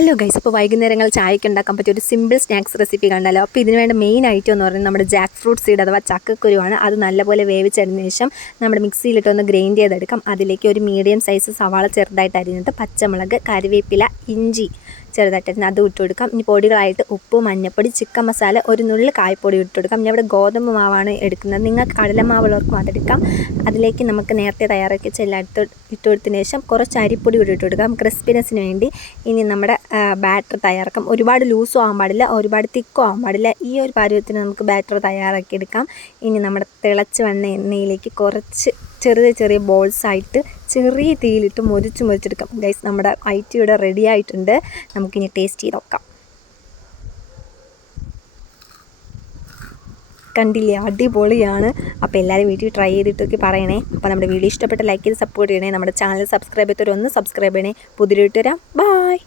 Hello guys, അപ്പോൾ വൈകുന്നേരങ്ങൾ ചായയ്ക്ക് ഉണ്ടാക്കാൻ പറ്റിയ ഒരു സിമ്പിൾ സ്നാക്സ് റെസിപ്പി കണ്ടല്ലോ. അപ്പോൾ ഇതിന് വേണ്ട മെയിൻ ഐറ്റം എന്ന് പറയുന്നത് നമ്മുടെ ജാക്ക് ഫ്രൂട്ട് സീഡ് അഥവാ ചക്കക്കുരുവാണ്. അത് നല്ലപോലെ വേവിച്ചതിന് ശേഷം നമ്മുടെ മിക്സിയിലിട്ടൊന്ന് ഗ്രൈൻഡ് ചെയ്തെടുക്കാം. അതിലേക്ക് ഒരു മീഡിയം സൈസ് സവാള ചെറുതായിട്ട് അരിഞ്ഞിട്ട്, പച്ചമുളക്, കറിവേപ്പില, ഇഞ്ചി ചെറുതായിട്ട് അത് ഇട്ട് കൊടുക്കാം. ഇനി പൊടികളായിട്ട് ഉപ്പ്, മഞ്ഞൾപ്പൊടി, ചിക്കൻ മസാല, ഒരു നുള്ളി കായ്പ്പൊടി ഇട്ട് കൊടുക്കാം. ഇനി അവിടെ ഗോതമ്പ് മാവാണ് എടുക്കുന്നത്, നിങ്ങൾക്ക് കടലമാവുള്ളവർക്കും അതെടുക്കാം. അതിലേക്ക് നമുക്ക് നേരത്തെ തയ്യാറാക്കി വെച്ച എല്ലാം ഇട്ട് കൊടുത്തതിന് ശേഷം കുറച്ച് അരിപ്പൊടി കൂടി ഇട്ട് കൊടുക്കാം ക്രിസ്പിനെസ്സിന് വേണ്ടി. ഇനി നമ്മുടെ ബാറ്റർ തയ്യാറാക്കാം. ഒരുപാട് ലൂസും ആകാൻ പാടില്ല, ഒരുപാട് തിക്കും ആകാൻ പാടില്ല. ഈ ഒരു പരുവത്തിന് നമുക്ക് ബാറ്റർ തയ്യാറാക്കിയെടുക്കാം. ഇനി നമ്മുടെ തിളച്ച് വന്ന എണ്ണയിലേക്ക് കുറച്ച് ചെറിയ ബോൾസായിട്ട് ചെറിയ തീയിലിട്ട് മുരിച്ചെടുക്കാം. ഗൈസ്, നമ്മുടെ ഐറ്റം ഇവിടെ റെഡി ആയിട്ടുണ്ട്. നമുക്കിനി ടേസ്റ്റ് ചെയ്ത് നോക്കാം. കണ്ടില്ലേ, അടിപൊളിയാണ്. അപ്പോൾ എല്ലാവരും വീട്ടിൽ ട്രൈ ചെയ്തിട്ടൊക്കെ പറയണേ. അപ്പോൾ നമ്മുടെ വീഡിയോ ഇഷ്ടപ്പെട്ട ലൈക്ക് ചെയ്ത് സപ്പോർട്ട് ചെയ്യണേ. നമ്മുടെ ചാനൽ സബ്സ്ക്രൈബ് ചെയ്തവരൊന്ന് സബ്സ്ക്രൈബ് ചെയ്യണേ. പുതിയ വീട്ടിൽ വരാം. ബൈ.